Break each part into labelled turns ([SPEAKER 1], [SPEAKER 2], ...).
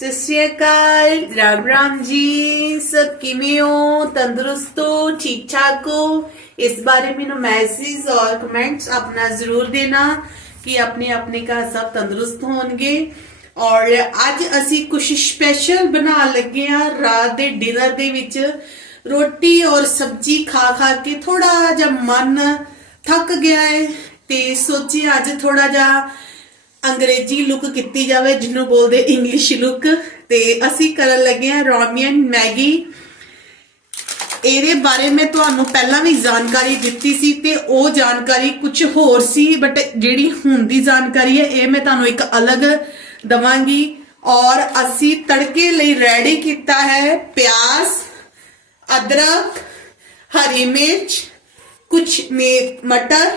[SPEAKER 1] ਸਤਿ ਸ਼੍ਰੀ ਅਕਾਲ ਰਾਮ ਰਾਮ ਜੀ, ਸਭ ਕਿਵੇਂ ਹੋ? ਤੰਦਰੁਸਤ ਹੋ? ਠੀਕ ਠਾਕ ਹੋ? ਇਸ ਬਾਰੇ ਮੈਨੂੰ ਮੈਸੇਜ ਔਰ ਕਮੈਂਟਸ ਆਪਣਾ ਜ਼ਰੂਰ ਦੇਣਾ ਕਿ ਆਪਣੇ ਆਪਣੇ ਘਰ ਸਭ ਤੰਦਰੁਸਤ ਹੋਣਗੇ। ਔਰ ਅੱਜ ਅਸੀਂ ਕੁਝ ਸਪੈਸ਼ਲ ਬਣਾਉਣ ਲੱਗੇ ਆ ਰਾਤ ਦੇ ਡਿਨਰ ਦੇ ਵਿੱਚ। ਰੋਟੀ ਔਰ ਸਬਜ਼ੀ ਖਾ ਖਾ ਕੇ ਥੋੜਾ ਜਿਹਾ ਮਨ ਥੱਕ ਗਿਆ ਹੈ ਤੇ ਸੋਚੀ ਅੱਜ ਥੋੜਾ ਜਿਹਾ ਅੰਗਰੇਜ਼ੀ ਲੁੱਕ ਕੀਤੀ ਜਾਵੇ, ਜਿਹਨੂੰ ਬੋਲਦੇ ਇੰਗਲਿਸ਼ ਲੁੱਕ ਤੇ ਅਸੀਂ ਕਰਨ ਲੱਗੇ ਹਾਂ ਰੋਮੀਅਨ ਮੈਗੀ। ਇਹਦੇ ਬਾਰੇ ਮੈਂ ਤੁਹਾਨੂੰ ਪਹਿਲਾਂ ਵੀ ਜਾਣਕਾਰੀ ਦਿੱਤੀ ਸੀ ਤੇ ਉਹ ਜਾਣਕਾਰੀ ਕੁਝ ਹੋਰ ਸੀ ਬਟ ਜਿਹੜੀ ਹੁਣ ਦੀ ਜਾਣਕਾਰੀ ਹੈ, ਇਹ ਮੈਂ ਤੁਹਾਨੂੰ ਇੱਕ ਅਲੱਗ ਦਵਾਂਗੀ। ਔਰ ਅਸੀਂ ਤੜਕੇ ਲਈ ਰੈਡੀ ਕੀਤਾ ਹੈ ਪਿਆਜ਼, ਅਦਰਕ, ਹਰੀ ਮਿਰਚ ਕੁਝ ਮੇ, ਮਟਰ।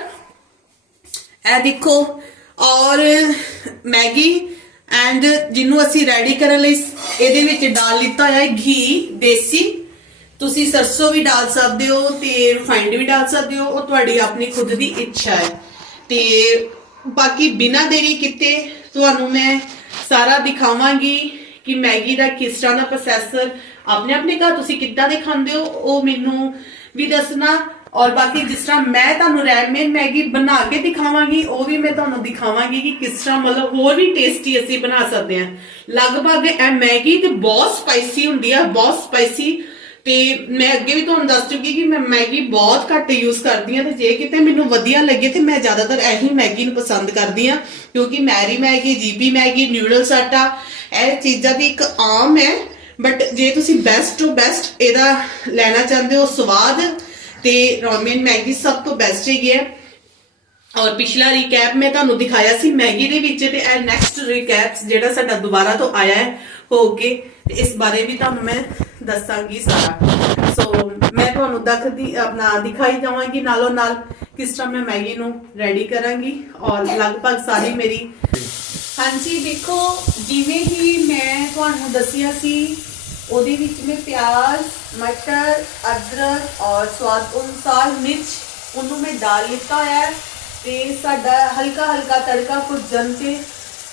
[SPEAKER 1] ਇਹ ਦੇਖੋ ਔਰ ਮੈਗੀ ਐਂਡ ਜਿਹਨੂੰ ਅਸੀਂ ਰੈਡੀ ਕਰਨ ਲਈ ਇਹਦੇ ਵਿੱਚ ਡਾਲ ਲਿੱਤਾ ਹੋਇਆ ਹੈ ਘੀ, ਦੇਸੀ। ਤੁਸੀਂ ਸਰਸੋਂ ਵੀ ਡਾਲ ਸਕਦੇ ਹੋ ਤੇ ਰਿਫਾਈਨਡ ਵੀ ਡਾਲ ਸਕਦੇ ਹੋ, ਉਹ ਤੁਹਾਡੀ ਆਪਣੀ ਖੁਦ ਦੀ ਇੱਛਾ ਹੈ। ਤੇ ਬਾਕੀ ਬਿਨਾਂ ਦੇਰੀ ਕੀਤੇ ਤੁਹਾਨੂੰ ਮੈਂ ਸਾਰਾ ਦਿਖਾਵਾਂਗੀ ਕਿ ਮੈਗੀ ਦਾ ਕਿਸ ਤਰ੍ਹਾਂ ਦਾ ਪ੍ਰੋਸੈਸਰ ਆਪਣੇ ਆਪਣੇ ਘਰ ਤੁਸੀਂ ਕਿੱਦਾਂ ਦੇ ਖਾਂਦੇ ਹੋ, ਉਹ ਮੈਨੂੰ ਵੀ ਦੱਸਣਾ। ਔਰ ਬਾਕੀ ਜਿਸ ਤਰ੍ਹਾਂ ਮੈਂ ਤੁਹਾਨੂੰ ਰੈਡਮੇਡ ਮੈਗੀ ਬਣਾ ਕੇ ਦਿਖਾਵਾਂਗੀ, ਉਹ ਵੀ ਮੈਂ ਤੁਹਾਨੂੰ ਦਿਖਾਵਾਂਗੀ ਕਿ ਕਿਸ ਤਰ੍ਹਾਂ ਮਤਲਬ ਹੋਰ ਵੀ ਟੇਸਟੀ ਅਸੀਂ ਬਣਾ ਸਕਦੇ ਹਾਂ। ਲਗਭਗ ਇਹ ਮੈਗੀ ਤੇ ਬਹੁਤ ਸਪਾਈਸੀ ਹੁੰਦੀ ਆ, ਬਹੁਤ ਸਪਾਈਸੀ ਤੇ ਮੈਂ ਅੱਗੇ ਵੀ ਤੁਹਾਨੂੰ ਦੱਸ ਚੁੱਕੀ ਕਿ ਮੈਂ ਮੈਗੀ ਬਹੁਤ ਘੱਟ ਯੂਜ਼ ਕਰਦੀ ਹਾਂ ਤੇ ਜੇ ਕਿਤੇ ਮੈਨੂੰ ਵਧੀਆ ਲੱਗੇ ਤੇ ਮੈਂ ਜ਼ਿਆਦਾਤਰ ਇਹੀ ਮੈਗੀ ਨੂੰ ਪਸੰਦ ਕਰਦੀ ਹਾਂ, ਕਿਉਂਕਿ ਮੈਰੀ ਮੈਗੀ ਜੀਬੀ ਮੈਗੀ ਨਿਊਡਲਸ ਆਟਾ, ਇਹ ਚੀਜ਼ਾਂ ਦੀ ਇੱਕ ਆਮ ਹੈ। ਬਟ ਜੇ ਤੁਸੀਂ ਬੈਸਟ ਤੋਂ ਬੈਸਟ ਇਹਦਾ ਲੈਣਾ ਚਾਹੁੰਦੇ ਹੋ ਸਵਾਦ ਤੇ ਰੋਮਨ ਮੈਗੀ ਸਭ ਤੋਂ ਬੈਸਟ ਹੈਗੀ ਹੈ। ਔਰ ਪਿਛਲਾ ਰੀਕੈਪ ਮੈਂ ਤੁਹਾਨੂੰ ਦਿਖਾਇਆ ਸੀ, ਮੈਗੀ ਦੇ ਵਿੱਚ ਤੇ ਇਹ ਨੈਕਸਟ ਰੀਕੈਪ ਜਿਹੜਾ ਸਾਡਾ ਦੁਬਾਰਾ ਤੋਂ ਆਇਆ ਹੈ ਹੋ ਕੇ ਤੇ ਇਸ ਬਾਰੇ ਵੀ ਤੁਹਾਨੂੰ ਮੈਂ ਦੱਸਾਂਗੀ ਸਾਰਾ। ਸੋ ਮੈਂ ਤੁਹਾਨੂੰ ਦੱਸਦੀ ਆਪਣਾ ਦਿਖਾਈ ਜਾਵਾਂਗੀ ਨਾਲੋਂ ਨਾਲ ਕਿਸ ਤਰ੍ਹਾਂ ਮੈਂ ਮੈਗੀ ਨੂੰ ਰੈਡੀ ਕਰਾਂਗੀ। ਔਰ ਲਗਭਗ ਸਾਰੀ ਮੇਰੀ ਹਾਂਜੀ, ਦੇਖੋ, ਜਿਵੇਂ ਹੀ ਮੈਂ ਤੁਹਾਨੂੰ ਦੱਸਿਆ ਸੀ ਉਹਦੇ ਵਿੱਚ ਮੈਂ ਪਿਆਜ਼, ਮਟਰ, ਅਦਰਕ ਔਰ ਸਵਾਦ ਅਨੁਸਾਰ ਮਿਰਚ, ਉਹਨੂੰ ਮੈਂ ਡਾਲ ਲਿੱਤਾ ਹੋਇਆ ਹੈ ਤੇ ਸਾਡਾ ਹਲਕਾ ਹਲਕਾ ਤੜਕਾ ਭੁੱਜਣ ਤੇ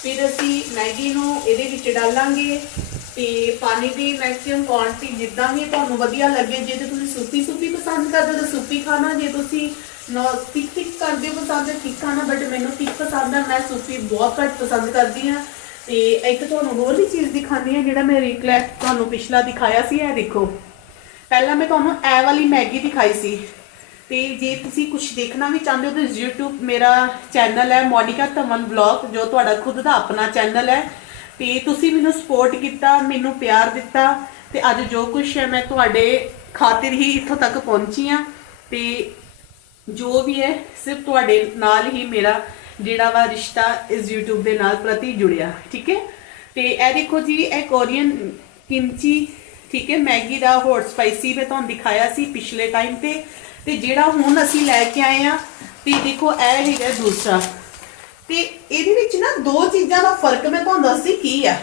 [SPEAKER 1] ਫਿਰ ਅਸੀਂ ਮੈਗੀ ਨੂੰ ਇਹਦੇ ਵਿੱਚ ਡਾਲਾਂਗੇ ਤੇ ਪਾਣੀ ਦੀ ਮੈਕਸਿਮਮ ਕੁਆਂਟੀਟੀ ਜਿੱਦਾਂ ਵੀ ਤੁਹਾਨੂੰ ਵਧੀਆ ਲੱਗੇ, ਜੇ ਤੇ ਤੁਸੀਂ ਸੁੱਕੀ ਸੁੱਕੀ ਪਸੰਦ ਕਰਦੇ ਹੋ ਤਾਂ ਸੁੱਕੀ ਖਾਣਾ, ਜੇ ਤੁਸੀਂ ਨੋ ਤਿੱਖ ਤਿੱਖ ਕਰਦੇ ਹੋ ਪਸੰਦ ਹੈ ਤਿੱਖ ਖਾਣਾ ਬਟ ਮੈਨੂੰ ਤਿੱਖ ਪਸੰਦ ਹੈ ਮੈਂ ਸੁੱਕੀ ਬਹੁਤ ਘੱਟ ਪਸੰਦ ਕਰਦੀ ਹਾਂ। ਤੇ ਇੱਕ ਤੁਹਾਨੂੰ ਹੋਰ ਵੀ ਚੀਜ਼ ਦਿਖਾਣੀ ਹੈ, ਜਿਹੜਾ ਮੈਂ ਰੀਕਲੈਪ ਤੁਹਾਨੂੰ ਪਿਛਲਾ ਦਿਖਾਇਆ ਸੀ, ਇਹ ਦੇਖੋ। ਪਹਿਲਾਂ ਮੈਂ ਤੁਹਾਨੂੰ ਇਹ ਵਾਲੀ ਮੈਗੀ ਦਿਖਾਈ ਸੀ। ਤੇ ਜੇ ਤੁਸੀਂ ਕੁਝ ਦੇਖਣਾ ਵੀ ਚਾਹੁੰਦੇ ਹੋ, ਤਾਂ YouTube ਮੇਰਾ ਚੈਨਲ ਹੈ ਮੋਨਿਕਾ ਧਮਨ ਵਲੌਗ ਜੋ ਤੁਹਾਡਾ ਖੁਦ ਦਾ ਆਪਣਾ ਚੈਨਲ ਹੈ। ਤੇ ਤੁਸੀਂ ਮੈਨੂੰ ਸਪੋਰਟ ਕੀਤਾ, ਮੈਨੂੰ ਪਿਆਰ ਦਿੱਤਾ, ਤੇ ਅੱਜ ਜੋ ਕੁਝ ਹੈ, ਮੈਂ ਤੁਹਾਡੇ ਖਾਤਰ ਹੀ ਇੱਥੋਂ ਤੱਕ ਪਹੁੰਚੀ ਆ ਤੇ ਜੋ ਵੀ ਹੈ, ਸਿਰਫ ਤੁਹਾਡੇ ਨਾਲ ਹੀ ਮੇਰਾ ਜਿਹੜਾ ਵਾ ਰਿਸ਼ਤਾ ਇਸ YouTube ਦੇ ਨਾਲ ਪ੍ਰਤੀ ਜੁੜਿਆ, ਠੀਕ ਹੈ? ਤੇ ਇਹ ਦੇਖੋ ਜੀ, ਇਹ ਕੋਰੀਅਨ ਕਿਮਚੀ, ਠੀਕ ਹੈ, ਮੈਗੀ ਦਾ ਹੌਟ ਸਪਾਈਸੀ ਮੈਂ ਤੁਹਾਨੂੰ ਦਿਖਾਇਆ ਸੀ ਪਿਛਲੇ ਟਾਈਮ ਤੇ। ਤੇ ਜਿਹੜਾ ਹੁਣ ਅਸੀਂ ਲੈ ਕੇ ਆਏ ਆ ਤੇ ਦੇਖੋ ਇਹ ਹੈਗਾ ਦੂਸਰਾ। ਤੇ ਇਹਦੇ ਵਿੱਚ ਨਾ ਦੋ ਚੀਜ਼ਾਂ ਦਾ ਫ਼ਰਕ ਮੈਂ ਤੁਹਾਨੂੰ ਦੱਸਦੀ ਕੀ ਆ।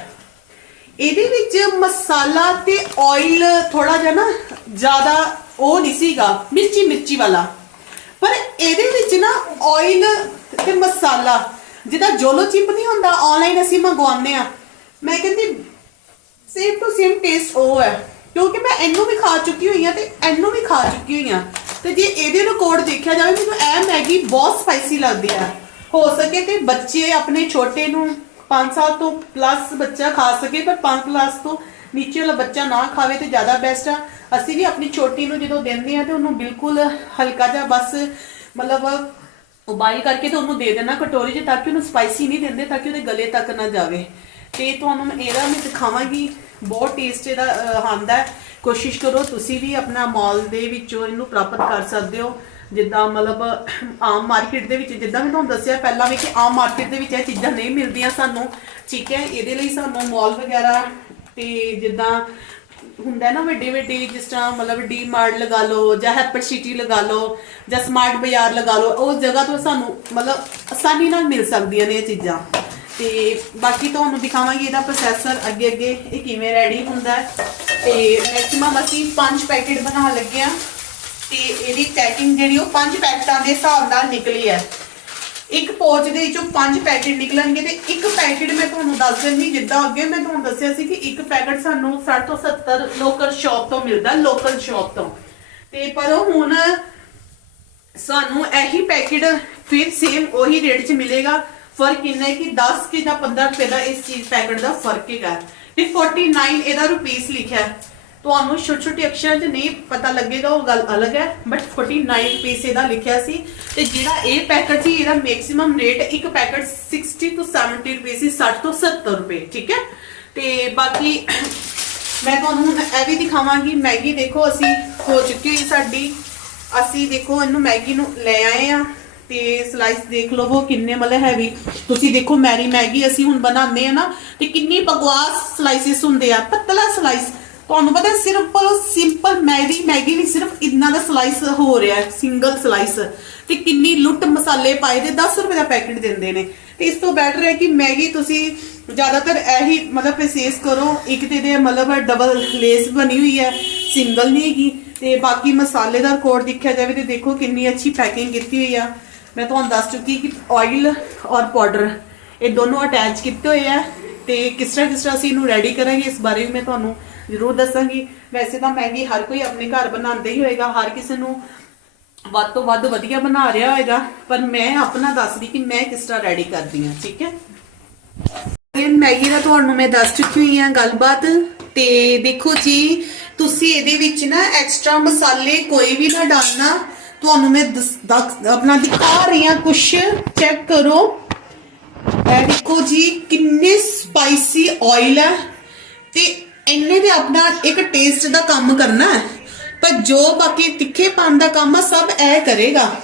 [SPEAKER 1] ਇਹਦੇ ਵਿੱਚ ਮਸਾਲਾ ਤੇ ਆਇਲ ਥੋੜਾ ਜਿਹਾ ਨਾ ਜ਼ਿਆਦਾ ਉਹ ਨਹੀਂ ਸੀਗਾ ਮਿਰਚੀ ਮਿਰਚੀ ਵਾਲਾ। ਪਰ ਇਹਦੇ ਵਿੱਚ ਨਾ ਆਇਲ ਤੇ ਮਸਾਲਾ, ਜਿਹਦਾ ਜੋਲੋ ਚਿਪ ਨਹੀਂ ਹੁੰਦਾ ਆਨਲਾਈਨ ਅਸੀਂ ਮੰਗਵਾਉਂਦੇ ਆ ਮੈਂ ਕਹਿੰਦੀ ਸੇਮ ਟੂ ਸੇਮ ਟੇਸਟ ਉਹ ਹੈ, ਕਿਉਂਕਿ ਮੈਂ ਇਹਨੂੰ ਵੀ ਖਾ ਚੁੱਕੀ ਹੋਈ ਆ ਤੇ ਇਹਨੂੰ ਵੀ ਖਾ ਚੁੱਕੀ ਹੋਈ ਆ ਤੇ ਜੇ ਇਹਦੇ ਰਿਕਾਰਡ ਦੇਖਿਆ ਜਾਵੇ, ਮੈਨੂੰ ਇਹ ਮੈਗੀ ਬਹੁਤ ਸਪਾਈਸੀ ਲੱਗਦੀ ਆ ਹੋ ਸਕੇ ਤੇ ਬੱਚੇ ਆਪਣੇ ਛੋਟੇ ਨੂੰ 5 ਸਾਲ ਤੋਂ ਪਲੱਸ ਬੱਚਾ ਖਾ ਸਕੇ, ਪਰ 5 ਪਲੱਸ ਤੋਂ ਨੀਚੇ ਵਾਲਾ ਬੱਚਾ ਨਾ ਖਾਵੇ ਤੇ ਜ਼ਿਆਦਾ ਬੈਸਟ ਆ। ਅਸੀਂ ਵੀ ਆਪਣੀ ਛੋਟੀ ਨੂੰ ਜਦੋਂ ਦਿੰਦੇ ਆ ਤੇ ਉਹਨੂੰ ਬਿਲਕੁਲ ਹਲਕਾ ਜਿਹਾ ਬਸ, ਮਤਲਬ ਉਬਾਈਲ ਕਰਕੇ ਤੇ ਉਹਨੂੰ ਦੇ ਦੇਣਾ ਕਟੋਰੀ 'ਚ ਤਾਂ ਕਿ ਉਹਨੂੰ ਸਪਾਈਸੀ ਨਹੀਂ ਦਿੰਦੇ ਤਾਂ ਕਿ ਉਹਦੇ ਗਲੇ ਤੱਕ ਨਾ ਜਾਵੇ। ਤੇ ਤੁਹਾਨੂੰ ਮੈਂ ਇਹਦਾ ਮੈਂ ਦਿਖਾਵਾਂਗੀ ਬਹੁਤ ਟੇਸਟ ਇਹਦਾ ਅਹ, ਕੋਸ਼ਿਸ਼ ਕਰੋ ਤੁਸੀਂ ਵੀ ਆਪਣਾ ਮਾਲ ਦੇ ਵਿੱਚੋਂ ਇਹਨੂੰ ਪ੍ਰਾਪਤ ਕਰ ਸਕਦੇ ਹੋ। ਜਿੱਦਾਂ ਮਤਲਬ ਆਮ ਮਾਰਕੀਟ ਦੇ ਵਿੱਚ ਜਿੱਦਾਂ ਮੈਂ ਤੁਹਾਨੂੰ ਦੱਸਿਆ ਪਹਿਲਾਂ ਵੀ ਕਿ ਆਮ ਮਾਰਕੀਟ ਦੇ ਵਿੱਚ ਇਹ ਚੀਜ਼ਾਂ ਨਹੀਂ ਮਿਲਦੀਆਂ ਸਾਨੂੰ। ਠੀਕ ਹੈ ਇਹਦੇ ਲਈ ਸਾਨੂੰ ਮਾਲ ਵਗੈਰਾ ਤੇ ਜਿੱਦਾਂ ਹੁੰਦਾ ਨਾ ਵੱਡੇ ਵੱਡੇ, ਜਿਸ ਤਰ੍ਹਾਂ ਮਤਲਬ ਡੀ ਮਾਰਟ ਲਗਾ ਲਓ ਜਾਂ ਹੈਪਰ ਸਿਟੀ ਲਗਾ ਲਓ ਜਾਂ ਸਮਾਰਟ ਬਾਜ਼ਾਰ ਲਗਾ ਲਓ ਉਸ ਜਗ੍ਹਾ ਤੋਂ ਸਾਨੂੰ ਮਤਲਬ ਆਸਾਨੀ ਨਾਲ ਮਿਲ ਸਕਦੀਆਂ ਨੇ ਇਹ ਚੀਜ਼ਾਂ। ਤੇ ਬਾਕੀ ਤੁਹਾਨੂੰ ਦਿਖਾਵਾਂਗੀ ਇਹਦਾ ਪ੍ਰੋਸੈਸਰ ਅੱਗੇ ਅੱਗੇ, ਇਹ ਕਿਵੇਂ ਰੈਡੀ ਹੁੰਦਾ ਹੈ। ਤੇ ਮੈਕਸਿਮਮ ਅਸੀਂ 5 ਪੈਕੇਟ ਬਣਾਉਣ ਲੱਗੇ ਆ ਤੇ ਇਹਦੀ ਪੈਕਿੰਗ ਜਿਹੜੀ ਉਹ 5 ਪੈਕਟਾਂ ਦੇ ਹਿਸਾਬ ਨਾਲ ਨਿਕਲੀ ਹੈ। ਇੱਕ ਪੌਚ ਦੇ ਵਿੱਚੋਂ ਪੰਜ ਪੈਕੇਟ ਨਿਕਲਣਗੇ ਤੇ ਇੱਕ ਪੈਕੇਟ ਮੈਂ ਤੁਹਾਨੂੰ ਦੱਸ ਦਿੰਦੀ ਜਿੱਦਾਂ ਅੱਗੇ ਮੈਂ ਤੁਹਾਨੂੰ ਦੱਸਿਆ ਸੀ ਕਿ ਇੱਕ ਪੈਕੇਟ ਸਾਨੂੰ 60 ਤੋਂ 70 ਲੋਕਲ ਸ਼ਾਪ ਤੋਂ ਮਿਲਦਾ ਲੋਕਲ ਸ਼ਾਪ ਤੋਂ। ਤੇ ਪਰ ਹੁਣ ਸਾਨੂੰ ਇਹੀ ਪੈਕੇਟ ਫਿਰ ਸੇਮ ਉਹੀ ਰੇਟ 'ਚ ਮਿਲੇਗਾ। ਫ਼ਰਕ ਇੰਨਾ ਕਿ 10 ਕਿ ਜਾਂ 15 ਰੁਪਏ ਦਾ ਇਸ ਚੀਜ਼ ਪੈਕੇਟ ਦਾ ਫ਼ਰਕ ਹੈਗਾ। ਤੇ 49 ਇਹਦਾ ਰੁਪੀਸ ਲਿਖਿਆ। ਤੁਹਾਨੂੰ ਛੋਟੇ ਛੋਟੇ ਅਕਸ਼ਰਾਂ 'ਚ ਨਹੀਂ ਪਤਾ ਲੱਗੇਗਾ, ਉਹ ਗੱਲ ਅਲੱਗ ਹੈ ਬਟ 49 ਰੁਪੀਸ ਇਹਦਾ ਲਿਖਿਆ ਸੀ ਤੇ ਜਿਹੜਾ ਇਹ ਪੈਕਟ ਸੀ, ਇਹਦਾ ਮੈਕਸਿਮਮ ਰੇਟ ਇੱਕ ਪੈਕੇਟ 60 ਤੋਂ 70 ਰੁਪਏ ਸੀ 60 ਤੋਂ 70 ਰੁਪਏ, ਠੀਕ ਹੈ? ਤੇ ਬਾਕੀ ਮੈਂ ਤੁਹਾਨੂੰ ਇਹ ਵੀ ਦਿਖਾਵਾਂਗੀ, ਮੈਗੀ ਦੇਖੋ ਅਸੀਂ ਹੋ ਚੁੱਕੀ ਹੋਈ ਸਾਡੀ, ਅਸੀਂ ਦੇਖੋ ਇਹਨੂੰ ਮੈਗੀ ਨੂੰ ਲੈ ਆਏ ਆ ਤੇ ਸਲਾਈਸ ਦੇਖ ਲਵੋ ਕਿੰਨੇ ਮਤਲਬ ਹੈਵੀ ਤੁਸੀਂ ਦੇਖੋ ਮੈਰੀ ਮੈਗੀ ਅਸੀਂ ਹੁਣ ਬਣਾਉਂਦੇ ਆ ਨਾ, ਤੇ ਕਿੰਨੀ ਬਕਵਾਸ ਸਲਾਈਸਿਸ ਹੁੰਦੇ ਆ, ਪਤਲਾ ਸਲਾਈਸ ਤੁਹਾਨੂੰ ਪਤਾ ਸਿੰਪਲ ਸਿੰਪਲ ਮੈਗੀ ਮੈਗੀ ਵੀ ਸਿਰਫ ਇੰਨਾ ਦਾ ਸਲਾਈਸ ਹੋ ਰਿਹਾ ਸਿੰਗਲ ਸਲਾਈਸ ਤੇ ਕਿੰਨੀ ਲੁੱਟ ਮਸਾਲੇ ਪਾਏ ਦੇ 10 ਰੁਪਏ ਦਾ ਪੈਕੇਟ ਦਿੰਦੇ ਨੇ। ਤੇ ਇਸ ਤੋਂ ਬੈਟਰ ਹੈ ਕਿ ਮੈਗੀ ਤੁਸੀਂ ਜ਼ਿਆਦਾਤਰ ਇਹੀ ਮਤਲਬ ਪਰਚੇਸ ਕਰੋ, ਇੱਕ ਤੇ ਦੇ ਮਤਲਬ ਡਬਲ ਲੇਸ ਬਣੀ ਹੋਈ ਹੈ ਸਿੰਗਲ ਨਹੀਂ ਹੈਗੀ। ਤੇ ਬਾਕੀ ਮਸਾਲੇਦਾਰ ਕੋਡ ਦੇਖਿਆ ਜਾਵੇ ਤੇ ਦੇਖੋ ਕਿੰਨੀ ਅੱਛੀ ਪੈਕਿੰਗ ਕੀਤੀ ਹੋਈ ਆ। ਮੈਂ ਤੁਹਾਨੂੰ ਦੱਸ ਚੁੱਕੀ ਕਿ ਆਇਲ ਔਰ ਪਾਊਡਰ ਇਹ ਦੋਨੋਂ ਅਟੈਚ ਕੀਤੇ ਹੋਏ ਆ। ਤੇ ਕਿਸ ਤਰ੍ਹਾਂ ਕਿਸ ਤਰ੍ਹਾਂ ਅਸੀਂ ਇਹਨੂੰ ਰੈਡੀ ਕਰਾਂਗੇ, ਇਸ ਬਾਰੇ ਵੀ ਮੈਂ ਤੁਹਾਨੂੰ ਜ਼ਰੂਰ ਦੱਸਾਂਗੀ। ਵੈਸੇ ਤਾਂ ਮੈਗੀ ਹਰ ਕੋਈ ਆਪਣੇ ਘਰ ਬਣਾਉਂਦਾ ਹੀ ਹੋਏਗਾ, ਹਰ ਕਿਸੇ ਨੂੰ ਵੱਧ ਤੋਂ ਵੱਧ ਵਧੀਆ ਬਣਾ ਰਿਹਾ ਹੋਏਗਾ। ਪਰ ਮੈਂ ਆਪਣਾ ਦੱਸਦੀ ਕਿ ਮੈਂ ਕਿਸ ਤਰ੍ਹਾਂ ਰੈਡੀ ਕਰਦੀ ਹਾਂ, ਠੀਕ ਹੈ? ਇਹ ਮੈਗੀ ਦਾ ਤੁਹਾਨੂੰ ਮੈਂ ਦੱਸ ਚੁੱਕੀ ਹਾਂ ਗੱਲਬਾਤ। ਤੇ ਦੇਖੋ ਜੀ, ਤੁਸੀਂ ਇਹਦੇ ਵਿੱਚ ਨਾ ਐਕਸਟਰਾ ਮਸਾਲੇ ਕੋਈ ਵੀ ਨਾ ਡਾਲਣਾ। ਤੁਹਾਨੂੰ ਮੈਂ ਦਸ- ਦਸ- ਆਪਣਾ ਦਿਖਾ ਰਹੀ ਹਾਂ ਕੁਛ। ਚੈੱਕ ਕਰੋ। ਇਹ ਦੇਖੋ ਜੀ, ਕਿੰਨੇ ਸਪਾਈਸੀ ਆਇਲ ਹੈ। ਤੇ ਇੰਨੇ ਦੇ ਆਪਣਾ ਇੱਕ ਟੇਸਟ ਦਾ ਕੰਮ ਕਰਨਾ ਹੈ। ਪਰ ਜੋ ਬਾਕੀ ਤਿੱਖੇ ਪਾਣ ਦਾ ਕੰਮ ਆ, ਸਭ ਇਹ ਕਰੇਗਾ।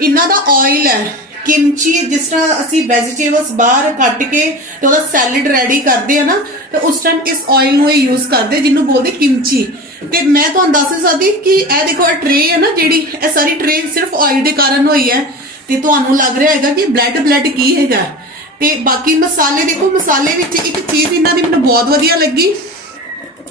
[SPEAKER 1] ਇਹਨਾਂ ਦਾ ਆਇਲ ਹੈ। ਕਿਮਚੀ, ਜਿਸ ਤਰ੍ਹਾਂ ਅਸੀਂ ਵੈਜੀਟੇਬਲਸ ਬਾਹਰ ਕੱਟ ਕੇ ਤੇ ਉਹਦਾ ਸੈਲਡ ਰੈਡੀ ਕਰਦੇ ਆ ਨਾ, ਤੇ ਉਸ ਟਾਈਮ ਇਸ ਆਇਲ ਨੂੰ ਇਹ ਯੂਜ਼ ਕਰਦੇ, ਜਿਹਨੂੰ ਬੋਲਦੇ ਕਿਮਚੀ। ਤੇ ਮੈਂ ਤੁਹਾਨੂੰ ਦੱਸ ਸਕਦੀ ਕਿ ਇਹ ਦੇਖੋ, ਇਹ ਟ੍ਰੇ ਹੈ ਨਾ, ਜਿਹੜੀ ਇਹ ਸਾਰੀ ਟ੍ਰੇ ਸਿਰਫ ਆਇਲ ਦੇ ਕਾਰਨ ਹੋਈ ਹੈ। ਤੇ ਤੁਹਾਨੂੰ ਲੱਗ ਰਿਹਾ ਹੈਗਾ ਕਿ ਬਲੱਡ ਬਲੈਡ ਕੀ ਹੈਗਾ। ਤੇ ਬਾਕੀ ਮਸਾਲੇ, ਦੇਖੋ ਮਸਾਲੇ ਵਿੱਚ ਇੱਕ ਚੀਜ਼ ਇਹਨਾਂ ਦੀ ਮੈਨੂੰ ਬਹੁਤ ਵਧੀਆ ਲੱਗੀ।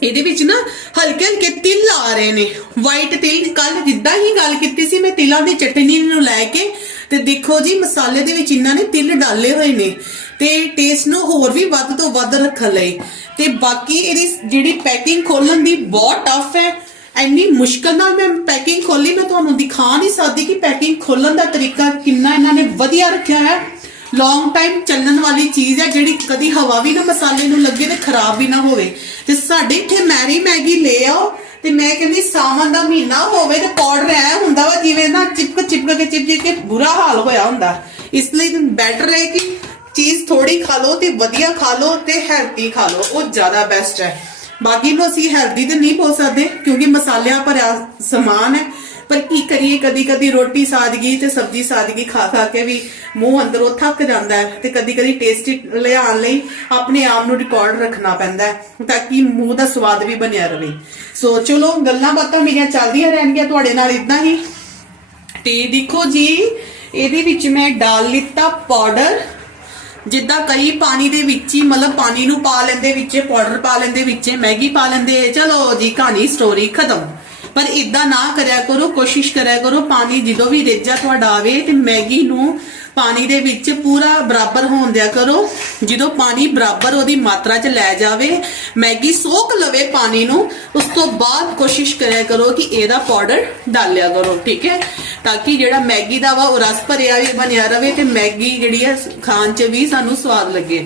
[SPEAKER 1] ਇਹਦੇ ਵਿੱਚ ਨਾ ਹਲਕੇ ਹਲਕੇ ਤਿਲ ਆ ਰਹੇ ਨੇ। ਵਾਈਟ ਤਿਲ ਕੱਲ ਜਿੱਦਾਂ ਹੀ ਗੱਲ ਕੀਤੀ ਸੀ, ਮੈਂ ਤਿਲਾਂ ਦੀ ਚਟਨੀ ਨੂੰ ਲੈ ਕੇ ਤੇ ਦੇਖੋ ਜੀ, ਮਸਾਲੇ ਦੇ ਵਿੱਚ ਇਹਨਾਂ ਨੇ ਤਿਲ ਡਾਲੇ ਹੋਏ ਨੇ ਤੇ ਟੇਸਟ ਨੂੰ ਹੋਰ ਵੀ ਵੱਧ ਤੋਂ ਵੱਧ ਰੱਖਣ ਲਈ। ਤੇ ਬਾਕੀ ਇਹਦੀ ਜਿਹੜੀ ਪੈਕਿੰਗ ਖੋਲਣ ਦੀ ਬਹੁਤ ਟਫ ਹੈ। ਇੰਨੀ ਮੁਸ਼ਕਲ ਨਾਲ ਮੈਂ ਪੈਕਿੰਗ ਖੋਲੀ ਮੈਂ ਤੁਹਾਨੂੰ ਦਿਖਾ ਨਹੀਂ ਸਕਦੀ ਕਿ ਪੈਕਿੰਗ ਖੋਲਣ ਦਾ ਤਰੀਕਾ ਕਿੰਨਾ ਇਹਨਾਂ ਨੇ ਵਧੀਆ ਰੱਖਿਆ ਹੈ। ਲੌਂਗ ਟਾਈਮ ਚੱਲਣ ਵਾਲੀ ਚੀਜ਼ ਹੈ ਜਿਹੜੀ ਕਦੀ ਹਵਾ ਵੀ ਨਾ ਮਸਾਲੇ ਨੂੰ ਲੱਗੇ ਤੇ ਖਰਾਬ ਵੀ ਨਾ ਹੋਵੇ। ਤੇ ਸਾਡੇ ਇੱਥੇ ਮੈਰੀ ਮੈਗੀ ਲੈ ਆਓ ਤੇ ਮੈਂ ਕਹਿੰਦੀ ਸਾਵਣ ਦਾ ਮਹੀਨਾ ਹੋਵੇ ਤੇ ਪਾਊਡਰ ਐ ਹੁੰਦਾ ਵਾ, ਜਿਵੇਂ ਨਾ ਚਿਪਕ ਚਿਪਕ ਕੇ ਚਿਪ ਚਿਪ ਕੇ ਬੁਰਾ ਹਾਲ ਹੋਇਆ ਹੁੰਦਾ। ਇਸ ਲਈ ਬੈਟਰ ਹੈ ਕਿ ਚੀਜ਼ ਥੋੜੀ ਖਾ ਲਓ ਤੇ ਵਧੀਆ ਖਾ ਲਓ ਤੇ ਹੈਲਦੀ ਖਾ ਲਓ, ਉਹ ਜ਼ਿਆਦਾ ਬੈਸਟ ਹੈ। ਬਾਕੀ ਨੂੰ ਅਸੀਂ ਹੈਲਦੀ ਤੇ ਨਹੀਂ ਬੋਲ ਸਕਦੇ, ਕਿਉਂਕਿ ਮਸਾਲਿਆਂ ਭਰਿਆ ਸਮਾਨ ਹੈ। ਪਰ ਕੀ ਕਰੀਏ ਕਦੀ ਕਦੀ ਰੋਟੀ ਸਾਦਗੀ ਤੇ ਸਬਜ਼ੀ ਸਾਦਗੀ ਖਾ ਖਾ ਕੇ ਵੀ ਮੂੰਹ ਅੰਦਰੋਂ ਥੱਕ ਜਾਂਦਾ ਹੈ ਤੇ ਕਦੀ ਕਦੀ ਟੇਸਟੀ ਲਿਆਉਣ ਲਈ ਆਪਣੇ ਆਪ ਨੂੰ ਰਿਕਾਰਡ ਰੱਖਣਾ ਪੈਂਦਾ ਹੈ ਤਾਂ ਕਿ ਮੂੰਹ ਦਾ ਸਵਾਦ ਵੀ ਬਣਿਆ ਰਹੇ। ਸੋ ਚਲੋ ਗੱਲਾਂ ਬਾਤਾਂ ਮੇਰੀਆਂ ਚੱਲਦੀਆਂ ਰਹਿਣਗੀਆਂ, ਤੁਹਾਡੇ ਨਾਲ ਇਦਾਂ ਹੀ। ਤੇ ਦੇਖੋ ਜੀ, ਇਹਦੇ ਵਿੱਚ ਮੈਂ ਡਾਲ ਲਿੱਤਾ ਪਾਊਡਰ ਜਿੱਦਾਂ ਕਈ ਪਾਣੀ ਦੇ ਵਿੱਚ ਹੀ ਮਤਲਬ ਪਾਣੀ ਨੂੰ ਪਾ ਲੈਂਦੇ ਵਿੱਚ ਪਾਊਡਰ ਪਾ ਲੈਂਦੇ ਵਿੱਚ, ਮੈਗੀ ਪਾ ਲੈਂਦੇ। ਚਲੋ ਜੀ, ਕਹਾਣੀ ਸਟੋਰੀ ਖਤਮ। ਪਰ ਇਦਾਂ ਨਾ ਕਰਿਆ ਕਰੋ, ਕੋਸ਼ਿਸ਼ ਕਰਿਆ ਕਰੋ, ਪਾਣੀ ਜਦੋਂ ਵੀ ਰੇਜਾ ਤੁਹਾਡਾ ਆਵੇ ਤੇ ਮੈਗੀ ਨੂੰ ਪਾਣੀ ਦੇ ਵਿੱਚ ਪੂਰਾ ਬਰਾਬਰ ਹੋਣ ਦਿਆ ਕਰੋ। ਜਦੋਂ ਪਾਣੀ ਬਰਾਬਰ ਉਹਦੀ ਮਾਤਰਾ 'ਚ ਲੈ ਜਾਵੇ, ਮੈਗੀ ਸੋਖ ਲਵੇ ਪਾਣੀ ਨੂੰ, ਉਸ ਤੋਂ ਬਾਅਦ ਕੋਸ਼ਿਸ਼ ਕਰਿਆ ਕਰੋ ਕਿ ਇਹਦਾ ਪਾਊਡਰ ਡਾਲਿਆ ਕਰੋ, ਠੀਕ ਹੈ? ਤਾਂ ਕਿ ਜਿਹੜਾ ਮੈਗੀ ਦਾ ਵਾ ਉਹ ਰਸ ਭਰਿਆ ਵੀ ਬਣਿਆ ਰਵੇ ਤੇ ਮੈਗੀ ਜਿਹੜੀ ਹੈ ਖਾਣ 'ਚ ਵੀ ਸਾਨੂੰ ਸਵਾਦ ਲੱਗੇ।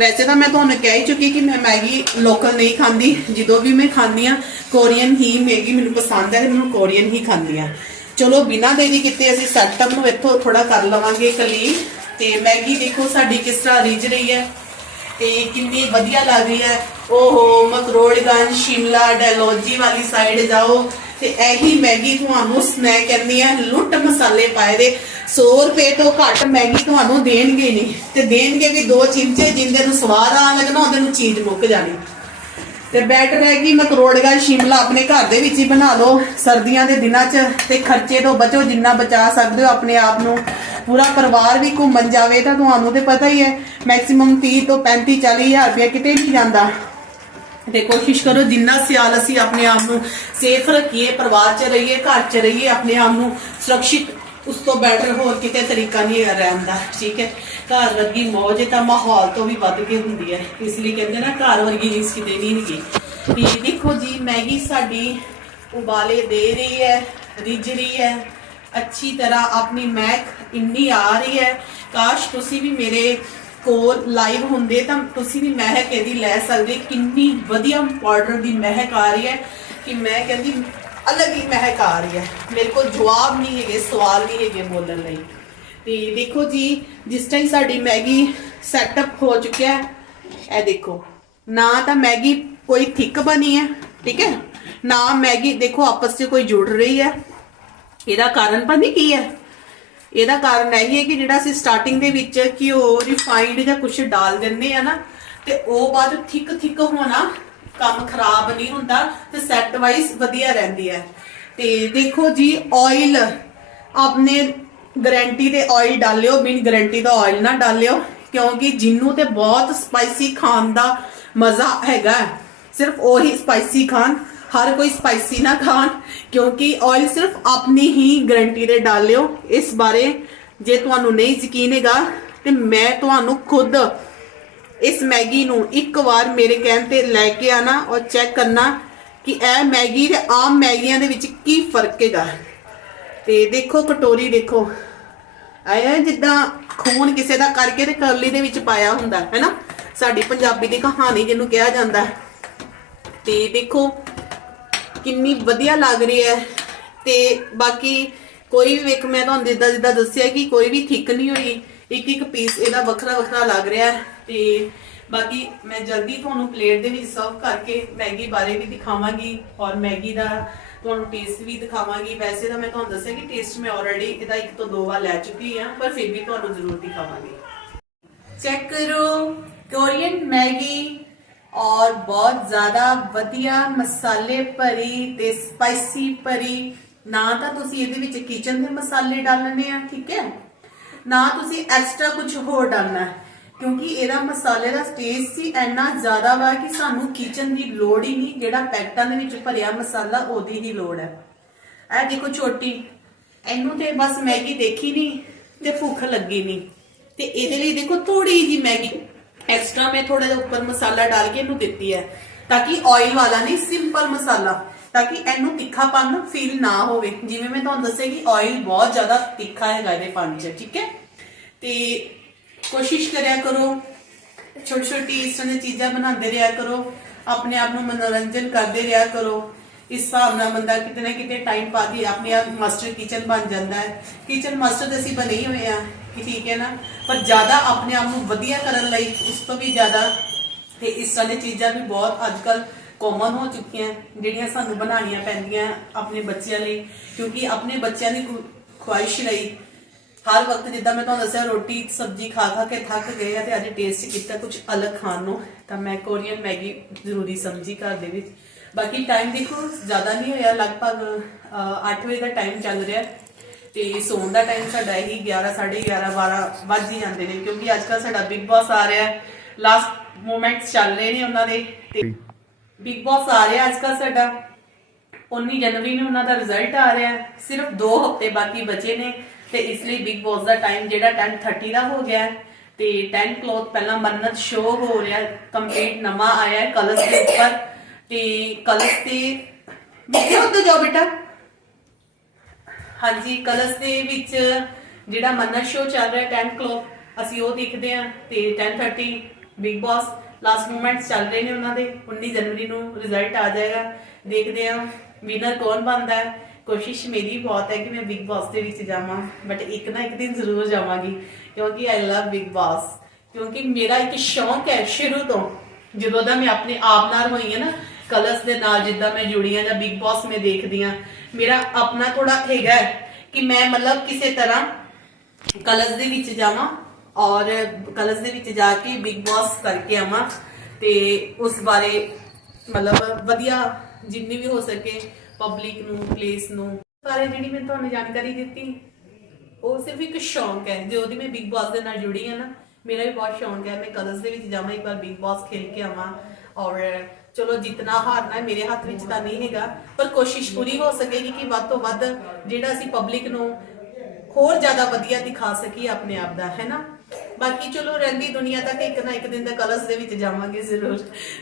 [SPEAKER 1] ਵੈਸੇ ਤਾਂ ਮੈਂ ਤੁਹਾਨੂੰ ਕਹਿ ਹੀ ਚੁੱਕੀ ਕਿ ਮੈਂ ਮੈਗੀ ਲੋਕਲ ਨਹੀਂ ਖਾਂਦੀ, ਜਦੋਂ ਵੀ ਮੈਂ ਖਾਂਦੀ ਆ ਕੋਰੀਅਨ ਹੀ ਮੈਗੀ ਮੈਨੂੰ ਪਸੰਦ ਹੈ ਤੇ ਮੈਨੂੰ ਕੋਰੀਅਨ ਹੀ ਖਾਂਦੀ ਆ ਚਲੋ, ਬਿਨਾਂ ਦੇਰੀ ਕੀਤੇ ਅਸੀਂ ਸੈਟਅਪ ਨੂੰ ਇੱਥੋਂ ਥੋੜਾ ਕਰ ਲਵਾਂਗੇ ਕਲੀਨ ਤੇ ਮੈਗੀ ਦੇਖੋ ਸਾਡੀ ਕਿਸ ਤਰ੍ਹਾਂ ਰਿੱਝ ਰਹੀ ਹੈ ਤੇ ਕਿੰਨੀ ਵਧੀਆ ਲੱਗ ਰਹੀ ਹੈ। ਓਹੋ, ਮਕਰੋੜਗੰਜ, ਸ਼ਿਮਲਾ ਡੈਲੋਜੀ ਵਾਲੀ ਸਾਈਡ ਜਾਓ। ਤੇ ਇਹੀ ਮੈਗੀ ਤੁਹਾਨੂੰ ਸਨੈਕ ਕਹਿੰਦੀ ਹੈ ਲੁੱਟ ਮਸਾਲੇ ਪਾਏ ਦੇ। 100 ਰੁਪਏ ਤੋਂ ਘੱਟ ਮੈਗੀ ਤੁਹਾਨੂੰ ਦੇਣਗੇ ਨਹੀਂ। ਤੇ ਦੇਣਗੇ ਵੀ ਦੋ ਚਿਮਚੇ, ਜਿੰਦੇ ਨੂੰ ਸਵਾਦ ਆ ਲੱਗਣਾ, ਉਹਦੇ ਨੂੰ ਚੀਜ਼ ਮੁੱਕ ਜਾਣੀ। ਤੇ ਬੈਟਰ ਹੈ ਕਿ ਮਕਰੋੜਗਾ ਸ਼ਿਮਲਾ, ਆਪਣੇ ਘਰ ਦੇ ਵਿੱਚ ਹੀ ਬਣਾ ਲਓ। ਸਰਦੀਆਂ ਦੇ ਦਿਨਾਂ 'ਚ ਤੇ ਖਰਚੇ ਤੋਂ ਬਚੋ, ਜਿੰਨਾ ਬਚਾ ਸਕਦੇ ਹੋ ਆਪਣੇ ਆਪ ਨੂੰ। ਪੂਰਾ ਪਰਿਵਾਰ ਵੀ ਘੁੰਮਣ ਜਾਵੇ ਤਾਂ ਤੁਹਾਨੂੰ ਤੇ ਪਤਾ ਹੀ ਹੈ ਮੈਕਸਿਮਮ 30 ਤੋਂ 35 40 ਹਜ਼ਾਰ ਰੁਪਏ ਕਿਤੇ ਨਹੀਂ ਜਾਂਦਾ। ਤੇ ਕੋਸ਼ਿਸ਼ ਕਰੋ ਜਿੰਨਾ ਸਿਆਲ ਅਸੀਂ ਆਪਣੇ ਆਪ ਨੂੰ ਸੇਫ ਰੱਖੀਏ, ਪਰਿਵਾਰ 'ਚ ਰਹੀਏ, ਘਰ 'ਚ ਰਹੀਏ, ਆਪਣੇ ਆਪ ਨੂੰ ਸੁਰੱਖਿਅਤ, ਉਸ ਤੋਂ ਬੈਟਰ ਹੋਰ ਕਿਤੇ ਤਰੀਕਾ ਨਹੀਂ ਰਹਿਣ ਦਾ, ਠੀਕ ਹੈ? ਘਰ ਵਰਗੀ ਮੌਜ ਤਾਂ ਮਾਹੌਲ ਤੋਂ ਵੀ ਵੱਧ ਕੇ ਹੁੰਦੀ ਹੈ, ਇਸ ਲਈ ਕਹਿੰਦੇ ਨਾ ਘਰ ਵਰਗੀ ਰੀਸ ਕਿਤੇ ਨਹੀਂ ਹੈਗੀ। ਤੇ ਦੇਖੋ ਜੀ, ਮੈਗੀ ਸਾਡੀ ਉਬਾਲੇ ਦੇ ਰਹੀ ਹੈ, ਰਿੱਝ ਰਹੀ ਹੈ, ਅੱਛੀ ਤਰ੍ਹਾਂ ਆਪਣੀ ਮਹਿਕ ਇੰਨੀ ਆ ਰਹੀ ਹੈ। ਕਾਸ਼ ਤੁਸੀਂ ਵੀ ਮੇਰੇ ਕੋਲ ਲਾਈਵ ਹੁੰਦੇ, ਤਾਂ ਤੁਸੀਂ ਵੀ ਮਹਿਕ ਇਹਦੀ ਲੈ ਸਕਦੇ। ਕਿੰਨੀ ਵਧੀਆ ਪਾਊਡਰ ਦੀ ਮਹਿਕ ਆ ਰਹੀ ਹੈ ਕਿ ਮੈਂ ਕਹਿੰਦੀ ਅਲੱਗ ਹੀ ਮਹਿਕ ਆ ਰਹੀ ਹੈ। ਮੇਰੇ ਕੋਲ ਜਵਾਬ ਨਹੀਂ ਹੈਗੇ, ਸਵਾਲ ਨਹੀਂ ਹੈਗੇ ਬੋਲਣ ਲਈ। ਤੇ ਦੇਖੋ ਜੀ, ਜਿਸ ਟਾਈਮ ਸਾਡੀ ਮੈਗੀ ਸੈਟਅਪ ਹੋ ਚੁੱਕਿਆ ਹੈ, ਇਹ ਦੇਖੋ। ਨਾ ਤਾਂ ਮੈਗੀ ਕੋਈ ਥਿੱਕ ਬਣੀ ਹੈ, ਠੀਕ ਹੈ? ਨਾ ਮੈਗੀ, ਦੇਖੋ, ਆਪਸ 'ਚ ਕੋਈ ਜੁੜ ਰਹੀ ਹੈ। ਇਹਦਾ ਕਾਰਨ ਪਤਾ ਨਹੀਂ ਕੀ ਹੈ? ਇਹਦਾ ਕਾਰਨ ਇਹ ਹੈ ਕਿ ਜਿਹੜਾ ਅਸੀਂ ਸਟਾਰਟਿੰਗ ਦੇ ਵਿੱਚ ਘਿਓ ਰਿਫਾਈਨਡ ਜਾਂ ਕੁਝ ਡਾਲ ਦਿੰਦੇ ਆ ਨਾ, ਤੇ ਉਹ ਬਾਅਦ ਥਿਕ ਥਿਕ ਹੋਣਾ ਕੰਮ ਖਰਾਬ ਨਹੀਂ ਹੁੰਦਾ ਤੇ ਸੈੱਟ ਵਾਈਜ਼ ਵਧੀਆ ਰਹਿੰਦੀ ਹੈ। ਤੇ ਦੇਖੋ ਜੀ ਆਇਲ ਆਪਨੇ ਗਾਰੰਟੀ ਦੇ ਆਇਲ ਡਾਲਿਓ, ਬਿਨ ਗਾਰੰਟੀ ਦਾ ਆਇਲ ਨਾ ਡਾਲਿਓ, ਕਿਉਂਕਿ ਜਿੰਨੂੰ ਤੇ ਬਹੁਤ ਸਪਾਈਸੀ ਖਾਣ ਦਾ ਮਜ਼ਾ ਹੈਗਾ, ਸਿਰਫ ਉਹੀ ਸਪਾਈਸੀ ਖਾਣ। ਹਰ ਕੋਈ ਸਪਾਈਸੀ ਨਾ ਖਾਣ, ਕਿਉਂਕਿ ਆਇਲ ਸਿਰਫ ਆਪਣੀ ਹੀ ਗਾਰੰਟੀ ਦੇ ਡਾਲਿਓ ਇਸ ਬਾਰੇ ਜੇ ਤੁਹਾਨੂੰ ਨਹੀਂ ਯਕੀਨ ਹੈਗਾ, ਤੇ ਮੈਂ ਤੁਹਾਨੂੰ ਖੁਦ ਇਸ ਮੈਗੀ ਨੂੰ ਇੱਕ ਵਾਰ ਮੇਰੇ ਕਹਿਣ ਤੇ ਲੈ ਕੇ ਆਣਾ ਔਰ ਚੈੱਕ ਕਰਨਾ ਕਿ ਇਹ ਮੈਗੀ ਤੇ ਆਮ ਮੈਗੀਆਂ ਦੇ ਵਿੱਚ ਕੀ ਫ਼ਰਕ ਹੈਗਾ। ਤੇ ਦੇਖੋ, ਕਟੋਰੀ ਦੇਖੋ। ਆਇਆ ਜਿੱਦਾਂ ਖੂਨ ਕਿਸੇ ਦਾ ਕਰਕੇ ਤੇ ਕਰਲੀ ਦੇ ਵਿੱਚ ਪਾਇਆ ਹੁੰਦਾ, ਹੈ ਨਾ? ਸਾਡੀ ਪੰਜਾਬੀ ਦੀ ਕਹਾਣੀ ਜਿਹਨੂੰ ਕਿਹਾ ਜਾਂਦਾ। ਹੈ। ਤੇ ਦੇਖੋ ਕਿੰਨੀ ਵਧੀਆ ਲੱਗ ਰਹੀ ਹੈ। ਤੇ ਬਾਕੀ ਕੋਈ ਵੀ ਵੇਖ, ਮੈਂ ਤੁਹਾਨੂੰ ਜਿੱਦਾਂ ਜਿੱਦਾਂ ਦੱਸਿਆ ਕਿ ਕੋਈ ਵੀ ਥਿਕ ਨਹੀਂ ਹੋਈ, ਇੱਕ ਇੱਕ ਪੀਸ ਇਹਦਾ ਵੱਖਰਾ ਵੱਖਰਾ ਲੱਗ ਰਿਹਾ ਹੈ। ਤੇ ਬਾਕੀ ਮੈਂ ਜਲਦੀ ਤੁਹਾਨੂੰ ਪਲੇਟ ਦੇ ਵਿੱਚ ਸਰਵ ਕਰਕੇ ਮੈਗੀ ਬਾਰੇ ਵੀ ਦਿਖਾਵਾਂਗੀ ਔਰ ਮੈਗੀ ਦਾ ਤੁਹਾਨੂੰ ਟੇਸਟ ਵੀ ਦਿਖਾਵਾਂਗੀ। ਵੈਸੇ ਤਾਂ ਮੈਂ ਤੁਹਾਨੂੰ ਦੱਸਿਆ ਕਿ ਟੇਸਟ ਮੈਂ ਆਲਰੇਡੀ ਇਹਦਾ ਇੱਕ ਤੋਂ ਦੋ ਵਾਰ ਲੈ ਚੁੱਕੀ ਹਾਂ, ਪਰ ਫਿਰ ਵੀ ਤੁਹਾਨੂੰ ਜ਼ਰੂਰ ਦਿਖਾਵਾਂਗੀ। ਚੈੱਕ ਕਰੋ ਕੋਰੀਅਨ ਮੈਗੀ ਔਰ ਬਹੁਤ ਜ਼ਿਆਦਾ ਵਧੀਆ ਮਸਾਲੇ ਭਰੀ ਤੇ ਸਪਾਈਸੀ ਭਰੀ। ਨਾ ਤਾਂ ਤੁਸੀਂ ਇਹਦੇ ਵਿੱਚ ਕਿਚਨ ਦੇ ਮਸਾਲੇ ਡਾਲਣੇ ਆ, ਠੀਕ ਹੈ? ਨਾ ਤੁਸੀਂ ਐਕਸਟਰਾ ਕੁਝ ਹੋਰ ਡਾਲਣਾ ਹੈ, ਕਿਉਂਕਿ ਇਹਦਾ ਮਸਾਲੇ ਦਾ ਟੇਸਟ ਹੀ ਇੰਨਾ ਜ਼ਿਆਦਾ ਵਾ ਕਿ ਸਾਨੂੰ ਕਿਚਨ ਦੀ ਲੋੜ ਹੀ ਨਹੀਂ, ਜਿਹੜਾ ਪੈਕਟਾਂ ਦੇ ਵਿੱਚ ਭਰਿਆ ਮਸਾਲਾ ਉਹਦੀ ਹੀ ਲੋੜ ਹੈ। ਇਹ ਦੇਖੋ ਛੋਟੀ, ਇਹਨੂੰ ਤੇ ਬਸ ਮੈਗੀ ਦੇਖੀ ਨਹੀਂ ਤੇ ਭੁੱਖ ਲੱਗੀ ਨਹੀਂ। ਤੇ ਇਹਦੇ ਲਈ ਦੇਖੋ ਥੋੜੀ ਜੀ ਮੈਗੀ। ਐਕਸਟਰਾ ਮੈਂ ਥੋੜਾ ਜਿਹਾ ਉੱਪਰ ਮਸਾਲਾ ਡਾਲ ਕੇ ਇਹਨੂੰ ਦਿੱਤੀ ਹੈ, ਤਾਂ ਕਿ ਆਇਲ ਵਾਲਾ ਨਹੀਂ ਸਿੰਪਲ ਮਸਾਲਾ, ਤਾਂ ਕਿ ਇਹਨੂੰ ਤਿੱਖਾਪਨ ਫੀਲ ਨਾ ਹੋਵੇ। ਜਿਵੇਂ ਮੈਂ ਤੁਹਾਨੂੰ ਦੱਸਿਆ ਕਿ ਆਇਲ ਬਹੁਤ ਜ਼ਿਆਦਾ ਤਿੱਖਾ ਹੈਗਾ ਇਹਦੇ ਪਾਣੀ 'ਚ, ਠੀਕ ਹੈ? ਤੇ ਕੋਸ਼ਿਸ਼ ਕਰਿਆ ਕਰੋ ਛੋਟੀ ਛੋਟੀ ਇਸ ਤਰ੍ਹਾਂ ਦੀਆਂ ਚੀਜ਼ਾਂ ਬਣਾਉਂਦੇ ਰਿਹਾ ਕਰੋ, ਆਪਣੇ ਆਪ ਨੂੰ ਮਨੋਰੰਜਨ ਕਰਦੇ ਰਿਹਾ ਕਰੋ। ਇਸ ਹਿਸਾਬ ਨਾਲ ਬੰਦਾ ਕਿਤੇ ਨਾ ਕਿਤੇ ਟਾਈਮ ਪਾ ਕੇ ਆਪਣੇ ਆਪ ਮਾਸਟਰ ਕਿਚਨ ਬਣ ਜਾਂਦਾ ਹੈ। ਕਿਚਨ ਮਾਸਟਰ ਅਸੀਂ ਬਣੇ ਹੋਏ ਆ ਕਿ ਠੀਕ ਹੈ ਨਾ? ਪਰ ਜ਼ਿਆਦਾ ਆਪਣੇ ਆਪ ਨੂੰ ਵਧੀਆ ਕਰਨ ਲਈ ਉਸ ਤੋਂ ਵੀ ਜ਼ਿਆਦਾ ਤੇ ਇਸ ਤਰ੍ਹਾਂ ਦੀਆਂ ਚੀਜ਼ਾਂ ਵੀ ਬਹੁਤ ਅੱਜਕੱਲ ਕਾਮਨ ਹੋ ਚੁੱਕੀਆਂ, ਜਿਹੜੀਆਂ ਸਾਨੂੰ ਬਣਾਉਣੀਆਂ ਪੈਂਦੀਆਂ ਆਪਣੇ ਬੱਚਿਆਂ ਲਈ। ਕਿਉਂਕਿ ਆਪਣੇ ਬੱਚਿਆਂ ਦੀ ਖੁ- ਖੁਆਇਸ਼ ਲਈ ਹਰ ਵਕਤ ਜਿੱਦਾਂ ਮੈਂ ਤੁਹਾਨੂੰ ਦੱਸਿਆ, ਰੋਟੀ, ਸਬਜ਼ੀ ਖਾ ਖਾ ਕੇ ਥੱਕ ਗਏ ਆ ਤੇ ਅੱਜ ਟੇਸਟ ਕੀਤਾ ਕੁਝ ਅਲੱਗ ਖਾਣ ਨੂੰ, ਤਾਂ ਮੈਂ ਕੋਰੀਅਨ ਮੈਗੀ ਜ਼ਰੂਰੀ ਸਮਝੀ ਘਰ ਦੇ ਵਿੱਚ। ਬਾਕੀ ਟਾਈਮ ਦੇਖੋ, ਜ਼ਿਆਦਾ ਨਹੀਂ ਹੋਇਆ, ਲਗਭਗ 8 ਵਜੇ ਦਾ ਟਾਈਮ ਚੱਲ ਰਿਹਾ। ਤੇ ਸੌਣ ਦਾ ਟਾਈਮ ਸਾਡਾ ਇਹੀ 11 11:30 12 ਵੱਜ ਹੀ ਜਾਂਦੇ ਨੇ, ਕਿਉਂਕਿ ਅੱਜ ਕੱਲ ਸਾਡਾ ਬਿਗ ਬਾਸ ਆ ਰਿਹਾ ਹੈ। ਲਾਸਟ ਮੂਮੈਂਟਸ ਚੱਲ ਰਹੇ ਨੇ ਉਹਨਾਂ ਦੇ। ਤੇ ਬਿਗ ਬਾਸ ਆ ਰਿਹਾ ਅੱਜ ਕੱਲ ਸਾਡਾ। 19 ਜਨਵਰੀ ਨੂੰ ਉਹਨਾਂ ਦਾ ਰਿਜ਼ਲਟ ਆ ਰਿਹਾ ਹੈ। ਸਿਰਫ 2 ਹਫ਼ਤੇ ਬਾਕੀ ਬਚੇ ਨੇ। ਤੇ ਇਸ ਲਈ ਬਿਗ ਬੌਸ ਦਾ ਟਾਈਮ ਜਿਹੜਾ 10:30 ਦਾ ਹੋ ਗਿਆ ਹੈ। ਤੇ 10 ਕਲੋਥ ਪਹਿਲਾਂ ਮੰਨਤ ਸ਼ੋ ਹੋ ਰਿਹਾ ਕੰਪਲੀਟ ਨਵਾਂ ਆਇਆ ਹੈ ਕਲਰਸ ਦੇ ਉੱਪਰ। ਤੇ ਕਲਰਸ ਤੇ ਮਿੱਥੇ ਉੱਤੇ ਜਾਓ ਬੇਟਾ। ਹਾਂਜੀ ਕਲਰਸ ਦੇ ਵਿੱਚ ਜਿਹੜਾ ਮੰਨਤ ਸ਼ੋ ਚੱਲ ਰਿਹਾ 10 ਕਲੋਕ ਅਸੀਂ ਉਹ ਦੇਖਦੇ ਹਾਂ ਤੇ 10:30 ਬਿਗ ਬਾਸ ਲਾਸਟ ਮੂਮੈਂਟਸ ਚੱਲ ਰਹੇ ਨੇ ਉਹਨਾਂ ਦੇ 19 ਜਨਵਰੀ ਨੂੰ ਰਿਜ਼ਲਟ ਆ ਜਾਏਗਾ। ਦੇਖਦੇ ਹਾਂ ਵਿਨਰ ਕੌਣ ਬਣਦਾ ਹੈ। ਕੋਸ਼ਿਸ਼ ਮੇਰੀ ਬਹੁਤ ਹੈ ਕਿ ਮੈਂ ਬਿਗ ਬਾਸ ਦੇ ਵਿੱਚ ਜਾਵਾਂ ਬਟ ਇੱਕ ਨਾ ਇੱਕ ਦਿਨ ਜ਼ਰੂਰ ਜਾਵਾਂਗੀ, ਕਿਉਂਕਿ ਆਈ ਲਵ ਬਿਗ ਬਾਸ ਕਿਉਂਕਿ ਮੇਰਾ ਇੱਕ ਸ਼ੌਂਕ ਹੈ ਸ਼ੁਰੂ ਤੋਂ, ਜਦੋਂ ਦਾ ਮੈਂ ਆਪਣੇ ਆਪ ਨਾਲ ਹੋਈ ਹਾਂ ਨਾ ਕਲਰਸ ਦੇ ਨਾਲ ਜਿੱਦਾਂ ਮੈਂ ਜੁੜੀ ਜਾਂ ਬਿਗ ਬਾਸ ਮੈਂ ਦੇਖਦੀ ਹਾਂ ਮੇਰਾ ਆਪਣਾ ਥੋੜਾ ਹੈਗਾ ਕਿ ਮੈਂ ਮਤਲਬ ਕਿਸੇ ਤਰ੍ਹਾਂ ਕਲਰਸ ਦੇ ਵਿੱਚ ਜਾਵਾਂ ਔਰ ਕਲਰਸ ਦੇ ਵਿੱਚ ਜਾ ਕੇ ਬਿਗ ਬਾਸ ਕਰਕੇ ਆਵਾਂ ਤੇ ਉਸ ਬਾਰੇ ਮਤਲਬ ਵਧੀਆ ਜਿੰਨੀ ਵੀ ਹੋ ਸਕੇ ਪਬਲਿਕ ਨੂੰ ਪਲੇਸ ਨੂੰ ਬਾਰੇ ਜਿਹੜੀ ਮੈਂ ਤੁਹਾਨੂੰ ਜਾਣਕਾਰੀ ਦਿੱਤੀ, ਉਹ ਸਿਰਫ ਇੱਕ ਸ਼ੌਂਕ ਹੈ, ਜੇ ਉਹਦੀ ਮੈਂ ਬਿਗ ਬਾਸ ਦੇ ਨਾਲ ਜੁੜੀ ਹਾਂ ਨਾ, ਮੇਰਾ ਵੀ ਬਹੁਤ ਸ਼ੌਂਕ ਹੈ, ਮੈਂ ਕਲਰਸ ਦੇ ਵਿੱਚ ਜਾਵਾਂ, ਇੱਕ ਵਾਰ ਬਿਗ ਬਾਸ ਖੇਲ ਕੇ ਆਵਾਂ ਔਰ ਚਲੋ ਜਿੰਨਾ ਹਾਰਨਾ ਮੇਰੇ ਹੱਥ ਵਿੱਚ ਤਾਂ ਨਹੀਂ ਹੈਗਾ, ਪਰ ਕੋਸ਼ਿਸ਼ ਪੂਰੀ ਹੋ ਸਕੇਗੀ ਕਿ ਵੱਧ ਤੋਂ ਵੱਧ ਜਿਹੜਾ ਅਸੀਂ ਪਬਲਿਕ ਨੂੰ ਹੋਰ ਜ਼ਿਆਦਾ ਵਧੀਆ ਦਿਖਾ ਸਕੀਏ ਆਪਣੇ ਆਪ ਦਾ, ਹੈ ਨਾ? ਬਾਕੀ ਚਲੋ ਰਹਿੰਦੀ ਦੁਨੀਆ ਤੱਕ ਇੱਕ ਨਾ ਇੱਕ ਦਿਨ ਦਾ ਕਲਸ ਦੇ ਵਿੱਚ ਜਾਵਾਂਗੇ ਜ਼ਰੂਰ।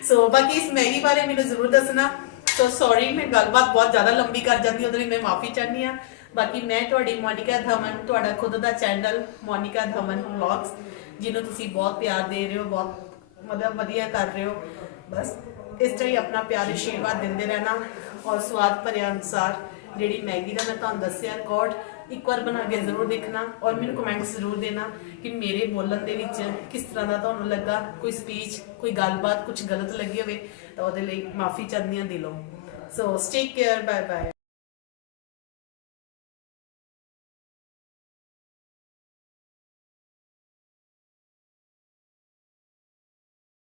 [SPEAKER 1] ਸੋ ਬਾਕੀ ਇਸ ਮੈਗੀ ਬਾਰੇ ਮੈਨੂੰ ਜ਼ਰੂਰ ਦੱਸਣਾ। ਸੋ ਸੌਰੀ ਮੈਂ ਗੱਲਬਾਤ ਬਹੁਤ ਜ਼ਿਆਦਾ ਲੰਬੀ ਕਰ ਜਾਂਦੀ, ਉਹਦੇ ਲਈ ਮੈਂ ਮਾਫੀ ਚਾਹਨੀ ਆ ਬਾਕੀ ਮੈਂ ਤੁਹਾਡੀ ਮੋਨਿਕਾ ਧਮਨ ਤੁਹਾਡਾ ਖੁਦ ਦਾ ਚੈਨਲ ਮੋਨਿਕਾ ਧਮਨ ਵਲੌਗਸ ਜਿਹਨੂੰ ਤੁਸੀਂ ਬਹੁਤ ਪਿਆਰ ਦੇ ਰਹੇ ਹੋ, ਬਹੁਤ ਮਤਲਬ ਵਧੀਆ ਕਰ ਰਹੇ ਹੋ। ਬਸ ਇਸ ਤਰ੍ਹਾਂ ਹੀ ਆਪਣਾ ਪਿਆਰ ਆਸ਼ੀਰਵਾਦ ਦਿੰਦੇ ਰਹਿਣਾ ਔਰ ਸਵਾਦ ਭਰਿਆ ਅਨੁਸਾਰ ਜਿਹੜੀ ਮੈਗੀ ਦਾ ਮੈਂ ਤੁਹਾਨੂੰ ਦੱਸਿਆ ਰਿਕਾਰਡ ਇੱਕ ਵਾਰ ਬਣਾ ਕੇ ਜ਼ਰੂਰ ਦੇਖਣਾ ਔਰ ਮੈਨੂੰ ਕਮੈਂਟਸ ਜ਼ਰੂਰ ਦੇਣਾ ਕਿ ਮੇਰੇ ਬੋਲਣ ਦੇ ਵਿੱਚ ਕਿਸ ਤਰ੍ਹਾਂ ਦਾ ਤੁਹਾਨੂੰ ਲੱਗਾ, ਕੋਈ ਸਪੀਚ ਕੋਈ ਗੱਲਬਾਤ ਕੁਝ ਗਲਤ ਲੱਗੀ ਹੋਵੇ ਤਾਂ ਉਹਦੇ ਲਈ ਮਾਫੀ ਚਾਹੁੰਦੀ ਹਾਂ, ਦਿਲੋਂ। So take care bye bye